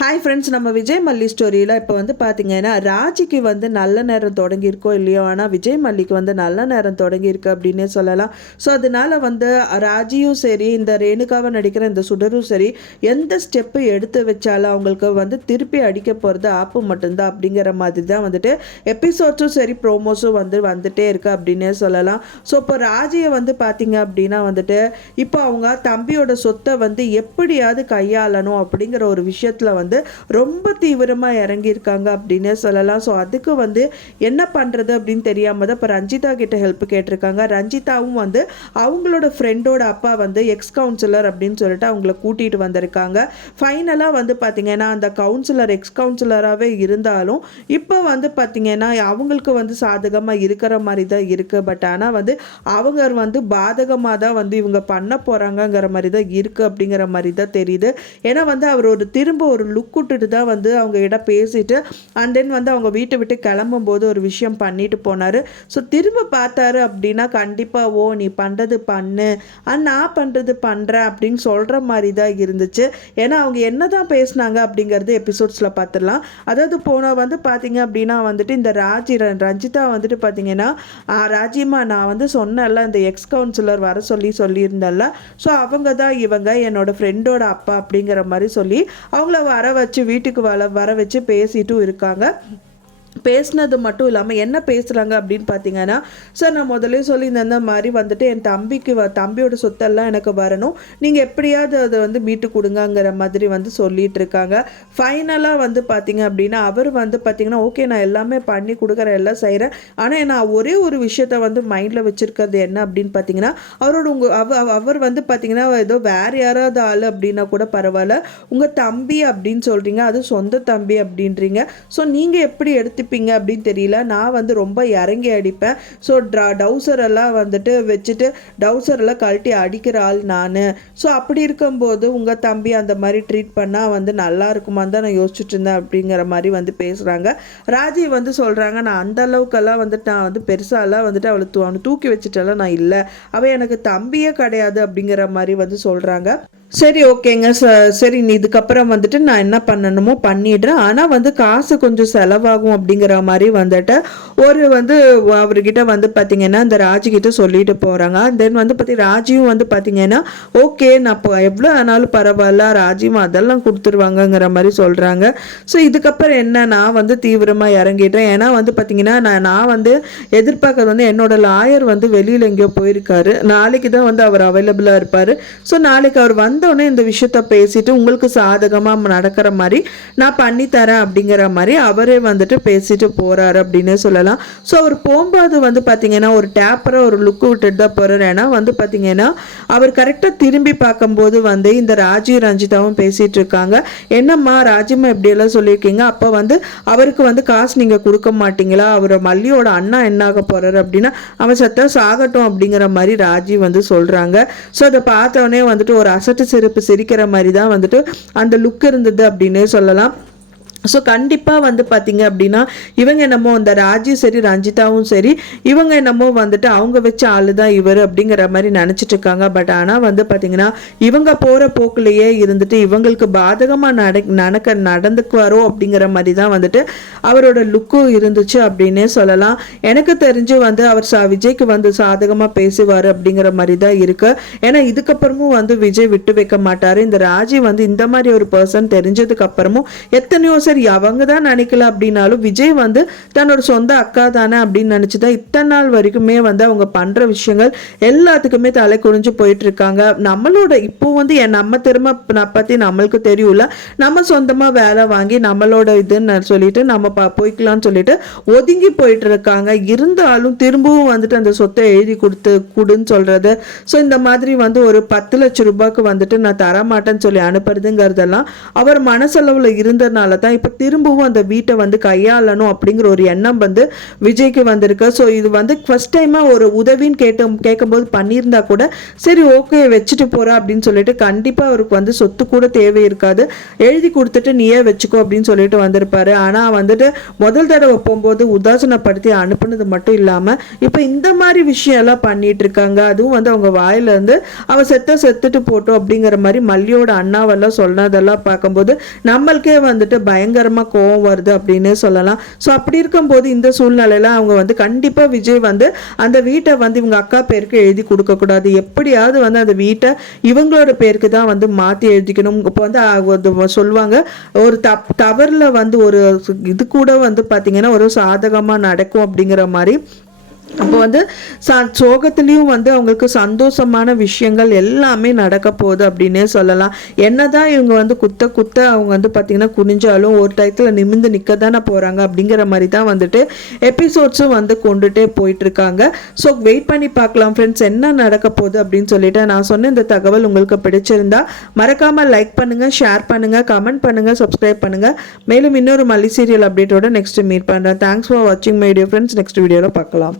Hi friends, நம்ம விஜய் மல்லி ஸ்டோரியில் இப்போ வந்து பார்த்தீங்கன்னா ராஜிக்கு வந்து நல்ல நேரம் தொடங்கியிருக்கோ இல்லையோ, ஆனால் விஜய் மல்லிக்கு வந்து நல்ல நேரம் தொடங்கியிருக்கு அப்படின்னே சொல்லலாம். ஸோ அதனால வந்து ராஜியும் சரி, இந்த ரேணுகாவை நடிக்கிற இந்த சுடரும் சரி, எந்த ஸ்டெப்பு எடுத்து வச்சாலும் அவங்களுக்கு வந்து திருப்பி அடிக்க போகிறது ஆப்பு மட்டும்தான் அப்படிங்கிற மாதிரி தான் வந்துட்டு எபிசோட்ஸும் சரி ப்ரோமோஸும் வந்துட்டே இருக்குது அப்படின்னே சொல்லலாம். ஸோ இப்போ ராஜியை வந்து பார்த்தீங்க அப்படின்னா வந்துட்டு இப்போ அவங்க தம்பியோட சொத்தை வந்து எப்படியாவது கையாளணும் அப்படிங்கிற ஒரு விஷயத்தில் வந்து ரொம்ப தீவிரமாக இறங்கியிருக்காங்க அப்படின்னு சொல்லலாம். ஸோ அதுக்கு வந்து என்ன பண்ணுறது அப்படின்னு தெரியாமல் தான் இப்போ ரஞ்சிதா கிட்ட ஹெல்ப் கேட்டிருக்காங்க. ரஞ்சிதாவும் வந்து அவங்களோட ஃப்ரெண்டோட அப்பா வந்து எக்ஸ் கவுன்சிலர் அப்படின்னு சொல்லிட்டு அவங்கள கூட்டிகிட்டு வந்திருக்காங்க. ஃபைனலாக வந்து பார்த்திங்கன்னா அந்த கவுன்சிலர் எக்ஸ் கவுன்சிலராகவே இருந்தாலும் இப்போ வந்து பார்த்திங்கன்னா அவங்களுக்கு வந்து சாதகமாக இருக்கிற மாதிரி தான் இருக்குது. பட் ஆனால் வந்து அவங்க வந்து பாதகமாக தான் வந்து இவங்க பண்ண போகிறாங்கங்கிற மாதிரி தான் இருக்குது அப்படிங்கிற மாதிரி தான் தெரியுது. ஏன்னா வந்து அவர் திரும்ப ஒரு லுக் விட்டுட்டு தான் வந்து அவங்க இடம் பேசிட்டு அண்ட் தென் வந்து அவங்க வீட்டை விட்டு கிளம்பும் போது ஒரு விஷயம் பண்ணிட்டு போனார். ஸோ திரும்ப பார்த்தாரு அப்படின்னா கண்டிப்பாக நீ பண்ணுறது பண்ணு, நான் பண்ணுறது பண்ணுறேன் அப்படின்னு சொல்கிற மாதிரி தான் இருந்துச்சு. ஏன்னா அவங்க என்ன தான் பேசினாங்க அப்படிங்கிறது எபிசோட்ஸில் பார்த்துடலாம். அதாவது வந்து பார்த்தீங்க அப்படின்னா வந்துட்டு இந்த ரஞ்சிதா வந்துட்டு பார்த்தீங்கன்னா ராஜிமா நான் வந்து சொன்னேன்ல இந்த எக்ஸ் கவுன்சிலர் வர சொல்லியிருந்தேன்ல, ஸோ அவங்க தான் இவங்க என்னோட ஃப்ரெண்டோட அப்பா அப்படிங்கிற மாதிரி சொல்லி அவங்கள வர வச்சு வீட்டுக்கு வர வச்சு பேசிட்டும் இருக்காங்க. பேசினது மட்டும் இல்லாமல் என்ன பேசுகிறாங்க அப்படின்னு பார்த்தீங்கன்னா, சார் நான் முதலே சொல்லியிருந்தேன் இந்த மாதிரி வந்துட்டு என் தம்பியோட சொத்தெல்லாம் எனக்கு வரணும், நீங்கள் எப்படியாவது அதை வந்து மீட்டு கொடுங்கங்கிற மாதிரி வந்து சொல்லிட்டு இருக்காங்க. ஃபைனலாக வந்து பார்த்தீங்க அப்படின்னா அவர் வந்து பார்த்தீங்கன்னா ஓகே நான் எல்லாமே பண்ணி கொடுக்குறேன் எல்லாம் செய்கிறேன், ஆனால் நான் ஒரே ஒரு விஷயத்த வந்து மைண்டில் வச்சுருக்கிறது என்ன அப்படின்னு பார்த்தீங்கன்னா அவர் வந்து பார்த்தீங்கன்னா ஏதோ வேறு யாராவது ஆள் அப்படின்னா கூட பரவாயில்ல, உங்கள் தம்பி அப்படின்னு சொல்கிறீங்க, அது சொந்த தம்பி அப்படின்றீங்க, ஸோ நீங்கள் எப்படி எடுத்துப்பீங்க அப்படின்னு தெரியல, நான் வந்து ரொம்ப இறங்கி அடிப்பேன், ஸோ டவுசர் எல்லாம் வந்துட்டு வச்சுட்டு டவுசர் எல்லாம் கழட்டி அடிக்கிற ஆள் நான், ஸோ அப்படி இருக்கும்போது உங்கள் தம்பி அந்த மாதிரி ட்ரீட் பண்ணால் வந்து நல்லா இருக்குமான்னு தான் நான் யோசிச்சுட்டு இருந்தேன் அப்படிங்கிற மாதிரி வந்து பேசுகிறாங்க. ராஜி வந்து சொல்கிறாங்க நான் அந்த அளவுக்கெல்லாம் வந்துட்டு நான் வந்து பெருசாலாம் வந்துட்டு அவளை தூக்கி வச்சுட்டெல்லாம் நான் இல்லை, அவள் எனக்கு தம்பியே கிடையாது அப்படிங்கிற மாதிரி வந்து சொல்கிறாங்க. சரி ஓகேங்க சரி நீ இதுக்கப்புறம் வந்துட்டு நான் என்ன பண்ணணுமோ பண்ணிடுறேன், ஆனால் வந்து காசு கொஞ்சம் செலவாகும் அப்படிங்கிற மாதிரி வந்துட்டு ஒரு வந்து அவர்கிட்ட வந்து பார்த்தீங்கன்னா இந்த ராஜிக்கிட்ட சொல்லிட்டு போகிறாங்க. தென் வந்து ராஜியும் வந்து பார்த்தீங்கன்னா ஓகே நான் இப்போ எவ்வளோ ஆனாலும் பரவாயில்ல ராஜியும் அதெல்லாம் கொடுத்துருவாங்கங்கிற மாதிரி சொல்கிறாங்க. ஸோ இதுக்கப்புறம் என்ன நான் வந்து தீவிரமாக இறங்கிட்டேன். ஏன்னா வந்து பார்த்தீங்கன்னா நான் வந்து எதிர்பார்க்கறது வந்து என்னோட லாயர் வந்து வெளியில் எங்கேயோ போயிருக்காரு, நாளைக்கு தான் வந்து அவர் அவைலபிளாக இருப்பார். ஸோ நாளைக்கு அவர் வந்தோடனே இந்த விஷயத்த பேசிட்டு உங்களுக்கு சாதகமாக நடக்கிற மாதிரி நான் பண்ணித்தரேன் அப்படிங்கிற மாதிரி அவரே வந்துட்டு பேசிட்டு போறாரு அப்படின்னு சொல்லலாம். ஸோ அவர் போகும்போது வந்து பார்த்தீங்கன்னா ஒரு டேப்பரை ஒரு லுக்கு விட்டுட்டு தான் போறாரு. ஏன்னா வந்து பார்த்தீங்கன்னா அவர் கரெக்டாக திரும்பி பார்க்கும்போது வந்து இந்த ரஞ்சிதாவும் பேசிட்டு இருக்காங்க. என்னம்மா ராஜிமா எப்படியெல்லாம் சொல்லியிருக்கீங்க, அப்போ வந்து அவருக்கு வந்து காசு நீங்கள் கொடுக்க மாட்டீங்களா, அவர் மல்லியோட அண்ணா என்ன ஆக போறாரு அப்படின்னா அவன் சத்தா சாகட்டும் அப்படிங்கிற மாதிரி ராஜி வந்து சொல்றாங்க. ஸோ அதை பார்த்தவொடனே வந்துட்டு ஒரு அசட்டு சிரிப்பு சிரிக்கிற மாதிரி தான் வந்துட்டு அந்த லுக் இருந்தது அப்படின்னே சொல்லலாம். ஸோ கண்டிப்பாக வந்து பார்த்தீங்க அப்படின்னா இவங்க என்னமோ இந்த ராஜி சரி ரஞ்சிதாவும் சரி இவங்க என்னமோ வந்துட்டு அவங்க வச்ச ஆளு தான் இவர் அப்படிங்கிற மாதிரி நினச்சிட்டு இருக்காங்க. பட் ஆனால் வந்து பார்த்தீங்கன்னா இவங்க போகிற போக்குலேயே இருந்துட்டு இவங்களுக்கு பாதகமாக நடந்துக்குவாரோ அப்படிங்கிற மாதிரி தான் வந்துட்டு அவரோட லுக்கும் இருந்துச்சு அப்படின்னே சொல்லலாம். எனக்கு தெரிஞ்சு வந்து அவர் விஜய்க்கு வந்து சாதகமாக பேசுவார் அப்படிங்கிற மாதிரி தான் இருக்கு. ஏன்னா இதுக்கப்புறமும் வந்து விஜய் விட்டு வைக்க மாட்டார். இந்த ராஜி வந்து இந்த மாதிரி ஒரு பர்சன் தெரிஞ்சதுக்கு அப்புறமும் எத்தனையோ சரி அவங்க தான் நினைக்கல அப்படின்னாலும் விஜய் வந்து தன்னோட சொந்த அக்கா தானே அப்படின்னு நினைச்சுதான் இத்தனை நாள் வரைக்குமே வந்து அவங்க பண்ற விஷயங்கள் எல்லாத்துக்குமே தலை குனிஞ்சு போயிட்டு இருக்காங்க. நம்மளோட இப்போ வந்து நம்ம திரும்ப பத்தி நம்மளுக்கு தெரியும்ல, நம்ம சொந்தமா வேலை வாங்கி நம்மளோட இதுன்னு சொல்லிட்டு நம்ம போய்க்கலாம்னு சொல்லிட்டு ஒதுங்கி போயிட்டு இருக்காங்க. இருந்தாலும் திரும்பவும் வந்துட்டு அந்த சொத்தை எழுதி கொடுன்னு சொல்றது, ஸோ இந்த மாதிரி வந்து ஒரு 10 லட்சம் ரூபாய்க்கு வந்துட்டு நான் தரமாட்டேன்னு சொல்லி அனுப்புறதுங்கிறதெல்லாம் அவர் மனசளவுல இருந்ததுனால தான் இப்போ திரும்பவும் அந்த வீட்டை வந்து கையாளணும் அப்படிங்கிற ஒரு எண்ணம் வந்து விஜய்க்கு வந்திருக்கு. ஸோ இது வந்து ஃபர்ஸ்ட் டைமாக ஒரு உதவின்னு கேட்கும்போது பண்ணியிருந்தா கூட சரி ஓகே வச்சுட்டு போகிறா அப்படின்னு சொல்லிட்டு கண்டிப்பாக அவருக்கு வந்து சொத்து கூட தேவை இருக்காது, எழுதி கொடுத்துட்டு நீயே வச்சுக்கோ அப்படின்னு சொல்லிட்டு வந்திருப்பாரு. ஆனால் வந்துட்டு முதல் தடவை போகும்போது உதாசனப்படுத்தி அனுப்புனது மட்டும் இல்லாமல் இப்போ இந்த மாதிரி விஷயம் எல்லாம் பண்ணிட்டு இருக்காங்க. அதுவும் வந்து அவங்க வாயிலிருந்து அவ செத்துட்டு போட்டோம் அப்படிங்கிற மாதிரி மல்லியோட அண்ணாவெல்லாம் சொன்னதெல்லாம் பார்க்கும்போது நம்மளுக்கே வந்துட்டு பயங்கரமாக கோவம் வருது அப்படின்னு சொல்லலாம். ஸோ அப்படி இருக்கும்போது இந்த சூழ்நிலையில அவங்க வந்து கண்டிப்பாக விஜய் வந்து அந்த வீட்டை வந்து இவங்க அக்கா பேருக்கு எழுதி கொடுக்கக்கூடாது, எப்படியாவது வந்து அந்த வீட்டை இவங்களோட பேருக்கு தான் வந்து மாற்றி எழுதிக்கணும். இப்போ வந்து சொல்லுவாங்க ஒரு தவறில் வந்து ஒரு இது கூட வந்து பார்த்தீங்கன்னா ஒரு சாதகமாக நடக்கும் அப்படிங்கிற மாதிரி. அப்போ வந்து சோகத்துலேயும் வந்து அவங்களுக்கு சந்தோஷமான விஷயங்கள் எல்லாமே நடக்க போகுது அப்படின்னே சொல்லலாம். என்னதான் இவங்க வந்து குத்த அவங்க வந்து பார்த்திங்கன்னா குனிஞ்சாலும் ஒரு டயத்தில் நிமிர்ந்து நிற்க தானே போகிறாங்க அப்படிங்கிற மாதிரி தான் வந்துட்டு எபிசோட்ஸும் வந்து கொண்டுட்டே போயிட்டுருக்காங்க. ஸோ வெயிட் பண்ணி பார்க்கலாம் ஃப்ரெண்ட்ஸ் என்ன நடக்க போகுது அப்படின்னு சொல்லிட்டு. நான் சொன்ன இந்த தகவல் உங்களுக்கு பிடிச்சிருந்தா மறக்காமல் லைக் பண்ணுங்கள், ஷேர் பண்ணுங்கள், கமெண்ட் பண்ணுங்கள், சப்ஸ்கிரைப் பண்ணுங்கள். மேலும் இன்னொரு மல்லி சீரியல் அப்டேட்டோட நெக்ஸ்ட் மீட் பண்ணுறேன். தேங்க்ஸ் ஃபார் வாட்சிங் மை டியர் ஃப்ரெண்ட்ஸ். நெக்ஸ்ட் வீடியோவில் பார்க்கலாம்.